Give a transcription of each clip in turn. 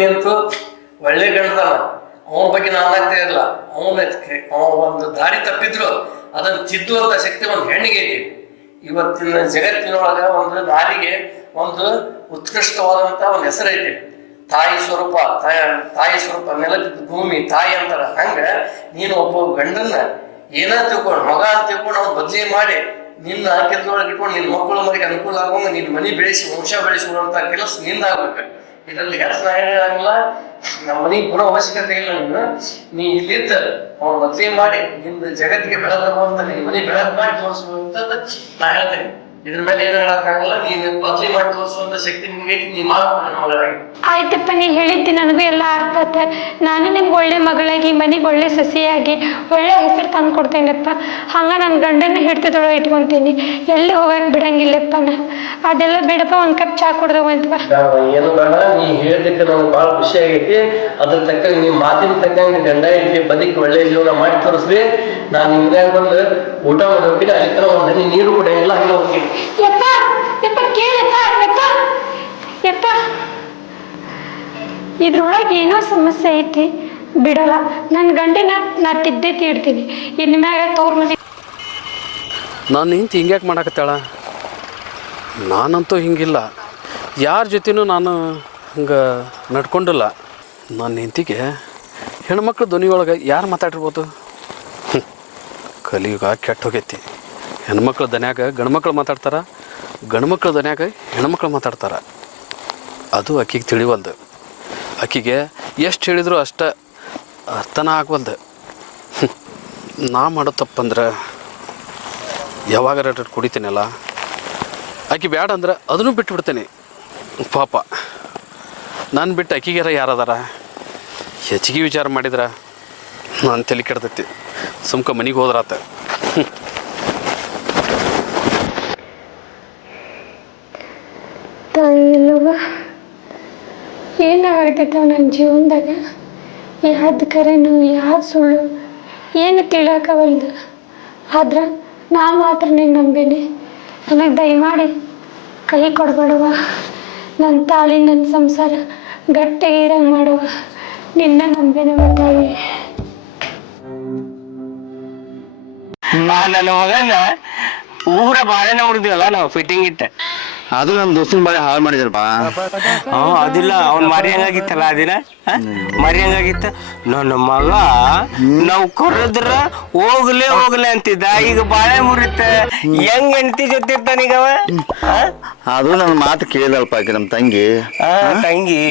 ನಿಂತು ಒಳ್ಳೆ ಗಂಡದನ, ಅವನ ಬಗ್ಗೆ ನಾನು ಆಗ್ತಾ ಇರಲ್ಲ. ಅವನ ಒಂದು ದಾರಿ ತಪ್ಪಿದ್ರು ಅದನ್ನು ತಿದ್ದುವಂತ ಶಕ್ತಿ ಒಂದು ಹೆಣ್ಣಿಗೆ ಐತಿ. ಇವತ್ತಿನ ಜಗತ್ತಿನೊಳಗ ಒಂದು ನಾರಿಗೆ ಒಂದು ಉತ್ಕೃಷ್ಟವಾದಂತ ಒಂದು ಹೆಸರೈತಿ. ತಾಯಿ ಸ್ವರೂಪ, ತಾಯಿ ಸ್ವರೂಪ, ನೆಲದ ಭೂಮಿ ತಾಯಿ ಅಂತಾರ. ಹಂಗ ನೀನು ಒಬ್ಬ ಗಂಡನ್ನ ಏನ ತಿಳ್ಕೊಂಡು ಮಗ ಅಂತ ತಿಳ್ಕೊಂಡು ಅವ್ನು ಬದಲಿ ಮಾಡಿ ನಿನ್ನ ಹಾಕಿದ್ರೊಳಗೆ ಇಟ್ಕೊಂಡು ನಿನ್ನ ಮಕ್ಕಳ ಮನೆಗೆ ಅನುಕೂಲ ಆಗುವಂಗ ನಿನ್ನ ಮನೆ ಬೆಳೆಸಿ ವಂಶ ಬೆಳೆಸುವಂತ ಕೆಲಸ ನಿಂದ ಆಗ್ಬೇಕು. ಇದರಲ್ಲಿ ಹೆಸರು ಆಗಿಲ್ಲ, ನಮ್ಮ ಮನೆಗೆ ಬರೋ ಅವಶ್ಯಕತೆ ಇಲ್ಲ. ನೀ ಇಲ್ಲಿದ್ದ ಅವ್ನು ಬದಲಿ ಮಾಡಿ ನಿನ್ನ ಜಗತ್ತಿಗೆ ಬೆಳೆದಂತ ನಿನ್ನ ಮನೆ ಬೆಳೆದ ಮಾಡಿ ತೋರಿಸುವಂತದ್ದು ನಾ ಹೇಳ್ತೇನೆ. ಇದ್ರ ಮೇಲೆ ಏನು ಹೇಳಕ್ಕಾಗಲ್ಲ. ನೀನು ಬದಲಿ ಮಾಡಿ ತೋರಿಸುವಂತ ಶಕ್ತಿ ನಿಮಗೆ ನೀ ಮಗಳಾಗಿ. ಆಯ್ತಪ್ಪ, ನೀ ಹೇಳಿದ್ದಿ ನನಗೂ ಎಲ್ಲ ಅರ್ಥ ಆತ. ನಾನು ನಿಮ್ಗೆ ಒಳ್ಳೆ ಮಗಳಾಗಿ ಮನೆಗೆ ಒಳ್ಳೆ ಸಸಿಯಾಗಿ ಒಳ್ಳೆ ಹೆಸರು ತಂದು ಕೊಡ್ತೇನಪ್ಪ. ಹಂಗ ನನ್ನ ಗಂಡನ ಹಿಡ್ತದೊಳಗೆ ಇಟ್ಕೊಂತೀನಿ, ಎಲ್ಲಿ ಹೋಗಂಗೆ ಬಿಡಂಗಿಲ್ಲಪ್ಪ. ಅದೆಲ್ಲ ಬಿಡಪ್ಪ, ಒಂದು ಕಪ್ ಚಾ ಕೊಡ್ದವಂತಪ್ಪ. ಏನು ಬೇಡ, ನೀ ಹೇಳಿದ್ದಕ್ಕೆ ನಮ್ಗೆ ಭಾಳ ಖುಷಿ ಆಗೈತಿ. ಅದ್ರ ತಕ್ಕಂಗೆ ನಿಮ್ಮ ಮಾತಿನ ತಕ್ಕಂಗೆ ಗಂಡ ಐತಿ ಬದುಕಿ ಒಳ್ಳೆ ಜೀವನ ಮಾಡಿ ತೋರಿಸ್ರಿ. ನಾನು ನಿಮ್ಗೆ ಬಂದು ಊಟ ಮಾಡಿ ಹೋಗ್ತೀನಿ, ಅಲ್ಲಿ ತರ ಒಂದು ಹನಿ ನೀರು ಕೂಡ ಎಲ್ಲ ಹಂಗೆ ಹೋಗ್ತೀನಿ. ಯಪ್ಪ ಯಪ್ಪ ಕೇಳಪ್ಪ, ಯಪ್ಪ ಯಪ್ಪ ಇದ್ರೊಳಗೆ ಏನೋ ಸಮಸ್ಯೆ ಐತಿ, ಬಿಡಲ್ಲ. ನನ್ನ ಗಂಡಿನ ನಾ ತಿದ್ದೇ ತೀಡ್ತೀನಿ. ಇನ್ನು ಮ್ಯಾಗ ತವ್ರ ಮನೆ ನಾನು ನಿಂತು ಹಿಂಗ್ಯಾಕೆ ಮಾಡಾಕತ್ತಾಳ? ನಾನಂತೂ ಹಿಂಗಿಲ್ಲ, ಯಾರ ಜೊತೆನೂ ನಾನು ಹಂಗೆ ನಡ್ಕೊಂಡಿಲ್ಲ. ನನ್ನ ಹೆಂಡತಿಗೆ ಹೆಣ್ಮಕ್ಳು ಧ್ವನಿಯೊಳಗೆ ಯಾರು ಮಾತಾಡಿರ್ಬೋದು? ಕಲಿಯುಗ ಕೆಟ್ಟ ಹೋಗೈತಿ. ಹೆಣ್ಮಕ್ಳು ದನ್ಯಾಗ ಗಂಡ್ಮಕ್ಳು ಮಾತಾಡ್ತಾರೆ, ಗಂಡ್ಮಕ್ಳು ದನ್ಯಾಗ ಹೆಣ್ಮಕ್ಳು ಮಾತಾಡ್ತಾರೆ. ಅದು ಆಕಿಗೆ ತಿಳಿವಲ್ದು. ಆಕಿಗೆ ಎಷ್ಟು ಹೇಳಿದ್ರು ಅಷ್ಟು ಅರ್ಥನ ಆಗ್ವಲ್ದು. ನಾ ಮಾಡೋ ತಪ್ಪಂದ್ರೆ ಯಾವಾಗಾರ ಕುಡಿತೀನಲ್ಲ, ಆಕೆ ಬೇಡ ಅಂದ್ರೆ ಅದನ್ನು ಬಿಟ್ಟುಬಿಡ್ತೇನೆ. ಪಾಪ ನಾನು ಬಿಟ್ಟು ಆಕಿಗಾರ ಯಾರದಾರ? ಹೆಚ್ಚಿಗೆ ವಿಚಾರ ಮಾಡಿದ್ರೆ ನಾನು ತಲೆ ಕೆಡ್ತೈತಿ. ಸುಮ್ಕ ಮನೆಗೆ ಹೋದ್ರಾತ. ತಾಯಿಲ್ಲವ ಏನಾಗತ್ತವ ನನ್ನ ಜೀವನದಾಗ? ಯಾವ್ದು ಕರೆನು ಯಾವ್ದು ಸುಳ್ಳು ಏನು ತಿಳಿಯೋಕವಲ್ದು. ಆದ್ರೆ ನಾ ಮಾತ್ರ ನೀನು ನಂಬೇನೆ. ನನಗೆ ದಯಮಾಡಿ ಕೈ ಕೊಡಬೇಡವ. ನನ್ನ ತಾಳಿ ನನ್ನ ಸಂಸಾರ ಗಟ್ಟಿಗೆ ಇರಂಗೆ ಮಾಡವ. ನಿನ್ನ ನಂಬೇನೆ ತಾಯಿ. ನನ್ನ ಮಗನ ಊರ ಬಾಳೆನ ಹೊಡೆದಿವಲ್ಲ ನಾವು ಫಿಟ್ಟಿಂಗ್ ಇಟ್ಟ. ಅದು ನಮ್ಮ ದೋಸ್ತನ ಬಾಳೆ ಹಾಳು ಮಾಡಿದಾರಪ್ಪ. ಅದಿಲ್ಲ, ಅವ್ನ್ ಮರಿ ಹಂಗಾಗಿತ್ತಲ್ಲ, ಅದಿನ ಮರಿ ಹಂಗಾಗಿತ್ತ. ನನ್ನ ಮಗ ನಾವ್ ಕರೆದ್ರ ಹೋಗ್ಲೇ ಅಂತಿದ್ದ. ಈಗ ಬಾಳೆ ಮುರಿತ ಹೆಂಗ್ ಹೆಂಡತಿ ಜೊತೆ ಇರ್ತಾನೀಗವ? ಅದು ನನ್ನ ಮಾತು ಕೇಳಿದಲ್ಪ ಆಕೆ ನಮ್ಮ ತಂಗಿ. ತಂಗಿ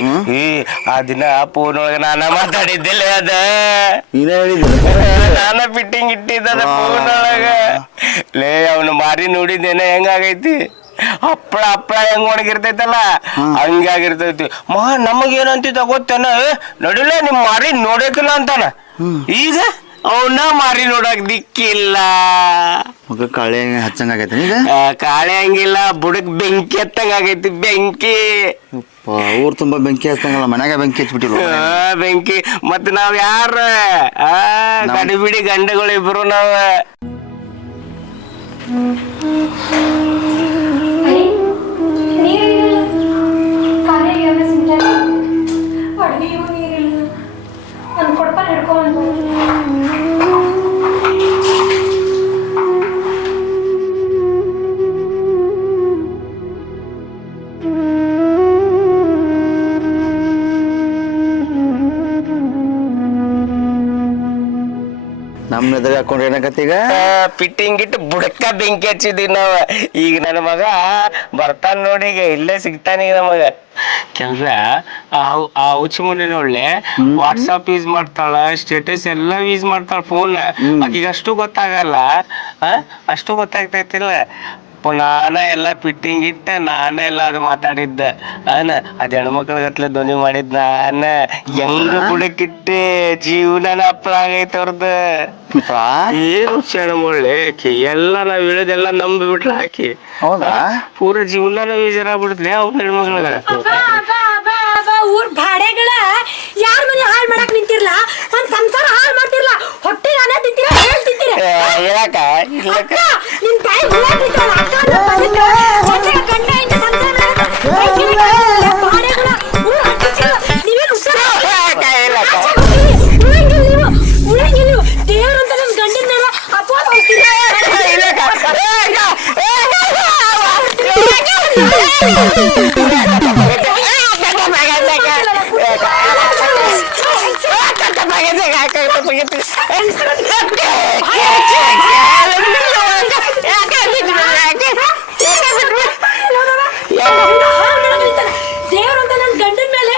ಆ ದಿನ ಫೋನ್ ಒಳಗ ನಾನ ಮಾತಾಡಿದ್ದಿಲ್ಲ, ಅದ ನೀನೇ ಹೇಳಿದ್ದ. ನಾನ ಫಿಟ್ಟಿಂಗ್ ಇಟ್ಟಿದ್ದ ಫೋನ್ ಒಳಗ. ಲೇ ಅವನು ಮಾರಿ ನೋಡಿದ್ದೇನ ಹೆಂಗಾಗೈತಿ? ಹಪ್ಪಳ ಹೆಂಗ್ ಒಣಗಿರ್ತೈತಲ್ಲ ಹಂಗಾಗಿರ್ತೈತಿ. ನಮಗೇನಂತಿದ್ದ ಗೊತ್ತೇನ? ನೋಡಿಲ್ಲ ನಿಮ್ ಮಾರಿ ನೋಡಕಿಲ್ಲ ಅಂತಾನ. ಈಗ ಅವನ್ನ ಮಾರಿ ನೋಡಕ್ ದಿಕ್ಕಿಲ್ಲ. ಮಗ ಕಾಳೆ ಹಚ್ಚಂಗಾಗೈತಿ. ಈಗ ಕಾಳೆ ಹಂಗಿಲ್ಲ, ಬುಡಕ್ ಬೆಂಕಿ ಹತ್ತಂಗ ಆಗೈತಿ. ಬೆಂಕಿ ಊರ್ ತುಂಬಾ ಬೆಂಕಿ ಹಚ್ಚಂಗಲ್ಲ, ಮನ್ಯಾಗ ಬೆಂಕಿ ಹಚ್ಬಿಟ್ಟಿಲ್ಲ. ಬೆಂಕಿ ಮತ್ ನಾವ್ ಯಾರ ಗಡಿಬಿಡಿ ಗಂಡಗಳು ಇಬ್ರು ನಾವ್. ಅಡುಗೆಗೂ ನೀರಿಲ್ಲ. ಒಂದು ಕೊಡಪ ಹಿಡ್ಕೊಂಡು ನಮ್ ಎದುರು ಹಾಕೊಂಡ್ರೆ ಏನಾಗತ್ತೆ? ಈಗ ಫಿಟ್ಟಿಂಗ್ ಇಟ್ಟು ಬುಡಕ್ಕ ಬೆಂಕಿ ಹಚ್ಚಿದ್ವಿ ನಾವ. ಈಗ ನನ್ನ ಮಗ ಬರ್ತಾನ ನೋಡಿ, ಈಗ ಇಲ್ಲೇ ಸಿಗ್ತಾನ ಈಗ ನಮಗ. ಕೆಲ್ಸ ಆ ಹುಚ್ಚ ಮುನಿ ನೋಡ್ಲೆ ವಾಟ್ಸಪ್ ಯೂಸ್ ಮಾಡ್ತಾಳ, ಸ್ಟೇಟಸ್ ಎಲ್ಲಾ ಯೂಸ್ ಮಾಡ್ತಾಳ ಫೋನ್. ಆಕಿಗ ಅಷ್ಟು ಗೊತ್ತಾಗಲ್ಲ, ಅಷ್ಟು ಗೊತ್ತಾಗ್ತೈತಿಲ್ಲ. ನಾನ ಎಲ್ಲ ಫಿಟ್ಟಿಂಗ್ ಇಟ್ಟ ನಾನ ಎಲ್ಲ ಅದು ಮಾತಾಡಿದ್ದ. ಅದ್ ಹೆಣ್ಮಕ್ಳ ಗತ್ಲೆ ಧ್ವನಿ ಮಾಡಿದ್ ನಾನ. ಹೆಂಗ ಬುಡಕ್ಕಿಟ್ಟೆ ಜೀವನ ಅಪ್ಪ ಆಗೈತೆ ಅವ್ರದ್ದು. ಏನು ಕ್ಷಣ ಒಳ್ಳೆ ಎಲ್ಲ ನಾವ್ ಹೇಳೋದೆಲ್ಲ ನಂಬಿ ಬಿಟ್ಲ ಆಕಿ. ಹೌದಾ? ಪೂರ ಜೀವನ ಬೇಜಾರಾಗ್ಬಿಡುತ್ತೆ ಅವ್ರ ಹೆಣ್ಮಕ್ಳ. ಊರ್ ಭಾಡೆಗಳ ಯಾರ ಮನೆ ಹಾಳು ಮಾಡಕ್ ನಿಂತಿರ್ಲ, ಒಂದ್ ಸಂಸಾರ ಹಾಳು ಮಾಡ್ತಿರ್ಲ, ಹೊಟ್ಟೆ ನಾನೇ ತಿಂತೀರ ಹೇಳ್ತಿದ್ದೀರ. ಹೇಳಕ ಇಲ್ಲಕ ನಿನ್ ತಾಯಿ ನೀವೇನು ದೇವ್ರು ಅಂತ ನನ್ನ ಗಂಡನ ಮೇಲೆ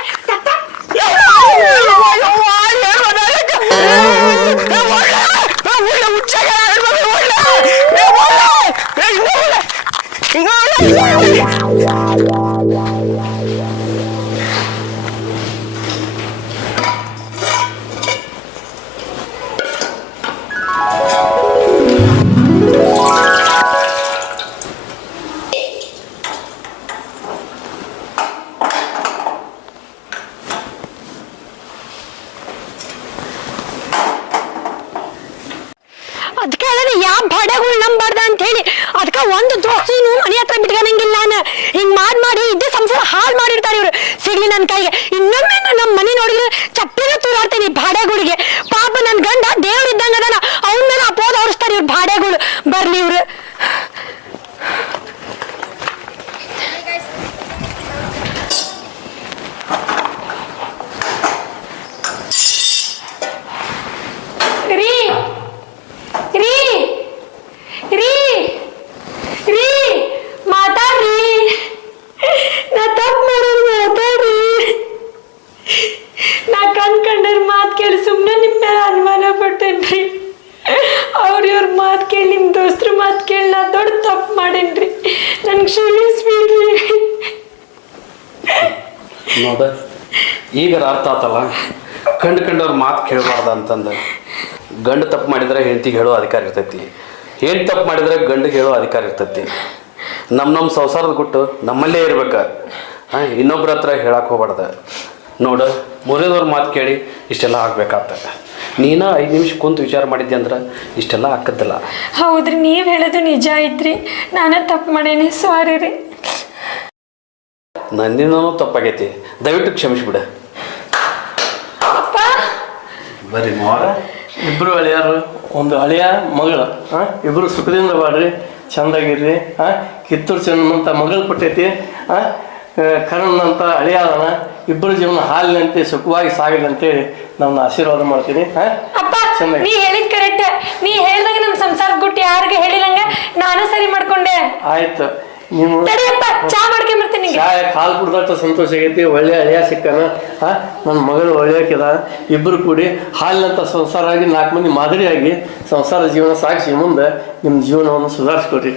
ಅದಕ್ಕೆ ಯಾವ ಭಾಡೆಗಳು ನಂಬಾರ್ದ ಅಂತ ಹೇಳಿ ಅದಕ್ಕೆ ಒಂದು ದೋಸ್ತಿನೂ ಮನೆ ಹತ್ರ ಬಿಟ್ಕೊಳಂಗಿಲ್ಲ ನಾನು ಹಿಂಗ್ ಮಾಡಿ ಇದ್ದೇ ಸಂಸಾರ ಹಾಳು ಮಾಡಿರ್ತಾರೆ ಇವ್ರು ಸಿಗ್ಲಿ ನನ್ನ ಕೈಗೆ ಇನ್ನೊಮ್ಮೆ ನಮ್ಮ ಮನೆ ನೋಡಿದ್ರೆ ಚಪ್ಪಿನ ತೂರಾಡ್ತೇನೆ ಭಾಡೆಗಳಿಗೆ ಪಾಪ ನನ್ನ ಗಂಡ ದೇವ್ರು ಇದ್ದಂಗ ಅದಾನ ಅವನ ಮೇಲೆ ಅಪೋದ ಹೊರಿಸ್ತಾರೆ ಇವ್ರು ಭಾಡೆಗಳು ಬರ್ಲಿ ಇವ್ರು ರೀ ರೀ ರೀ ರೀ ಮಾತಾಡ್ರಿ ನಾ ತಪ್ಪು ಮಾಡೋದು ಮಾತಾಡ್ರಿ ನಾ ಕಂಡ್ರ ಮಾತು ಕೇಳಿ ಸುಮ್ಮನೆ ನಿಮ್ಮ ಮೇಲೆ ಅನುಮಾನ ಪಟ್ಟೇನ್ರಿ ಇವ್ರ ಮಾತು ಕೇಳಿ ನಿಮ್ಮ ದೋಸ್ತ್ರ ಮಾತು ಕೇಳಿ ನಾ ದೊಡ್ಡ ತಪ್ಪು ಮಾಡೇನ್ರಿ ನನ್ಗೆ ಕ್ಷಮಿಸ್ಬಿಡ್ರಿ ನೋಡ ಈಗ ಅರ್ಥ ಆತಲ್ಲ ಕಂಡವ್ರ ಮಾತು ಕೇಳಬಾರ್ದ ಅಂತಂದು ಗಂಡು ತಪ್ಪು ಮಾಡಿದ್ರೆ ಹೆಂಡತಿಗೆ ಹೇಳೋ ಅಧಿಕಾರ ಇರ್ತೈತಿ ಹೆಣ್ಣು ತಪ್ಪು ಮಾಡಿದ್ರೆ ಗಂಡಿಗೆ ಹೇಳೋ ಅಧಿಕಾರ ಇರ್ತೈತಿ ನಮ್ಮ ಸಂಸಾರದ ಗುಟ್ಟು ನಮ್ಮಲ್ಲೇ ಇರ್ಬೇಕು ಇನ್ನೊಬ್ರ ಹತ್ರ ಹೇಳಕ್ಕೆ ಹೋಗ್ಬಾರ್ದು ನೋಡು ಮೂರನೇದವ್ರ ಮಾತು ಕೇಳಿ ಇಷ್ಟೆಲ್ಲ ಆಗ್ಬೇಕಾಗ್ತ ನೀನ 5 ನಿಮಿಷ ಕುಂತು ವಿಚಾರ ಮಾಡಿದ್ದೆ ಅಂದ್ರೆ ಇಷ್ಟೆಲ್ಲ ಆಕ್ಕದ್ದಲ್ಲ ಹೌದ್ರಿ ನೀವು ಹೇಳೋದು ನಿಜ ಐತ್ರಿ ನಾನೇ ತಪ್ಪು ಮಾಡೇನಿ ಸಾರಿ ರೀ ನನ್ನಿಂದನೂ ತಪ್ಪಾಗೈತಿ ದಯವಿಟ್ಟು ಕ್ಷಮಿಸ್ಬಿಡ ಬರ್ರಿ ಮಾವ ಇಬ್ರು ಅಳಿಯಾರು ಒಂದು ಹಳೆಯ ಮಗಳ ಇಬ್ರು ಸುಖದಿಂದ ಬಾಡ್ರಿ ಚಂದಾಗಿರ್ರಿ ಕಿತ್ತೂರು ಚೆನ್ನಂತ ಮಗಳು ಕೊಟ್ಟೈತಿ ಕರಣ್ ಅಂತ ಹಳೆಯ ಅದನ ಇಬ್ಬರು ಜೀವನ ಹಾಲಿನಂತೆ ಸುಖವಾಗಿ ಸಾಗಲಿ ಅಂತೇಳಿ ನಾನು ಆಶೀರ್ವಾದ ಮಾಡ್ತೀನಿ ಚೆನ್ನಾಗಿ ನೀ ಹೇಳಿದ್ ಕರೆಕ್ಟ್ ನೀ ಹೇಳ್ದಂಗೆ ನಮ್ಮ ಸಂಸಾರ ಗುಟ್ಟು ಯಾರಿಗೆ ಹೇಳಿಲ್ಲಂಗ ನಾನು ಸರಿ ಮಾಡ್ಕೊಂಡೆ ಆಯ್ತು ನೀವು ಚಾ ಮಾಡ್ಕೊಂಬರ್ತೀನಿ ಚಾಯ ಹಾಲು ಕುಡ್ದಷ್ಟು ಸಂತೋಷ ಆಗೈತಿ ಒಳ್ಳೆ ಹಳೆಯ ಸಿಕ್ಕನ ನನ್ನ ಮಗಳು ಒಳ್ಳೆಕಿದ ಇಬ್ಬರು ಕೂಡಿ ಹಾಲಿನಂತ ಸಂಸಾರ ಆಗಿ 4 ಮಂದಿ ಮಾದರಿಯಾಗಿ ಸಂಸಾರ ಜೀವನ ಸಾಗಿಸಿ ಮುಂದೆ ನಿಮ್ಮ ಜೀವನವನ್ನು ಸುಧಾರಿಸ್ಕೊಡ್ರಿ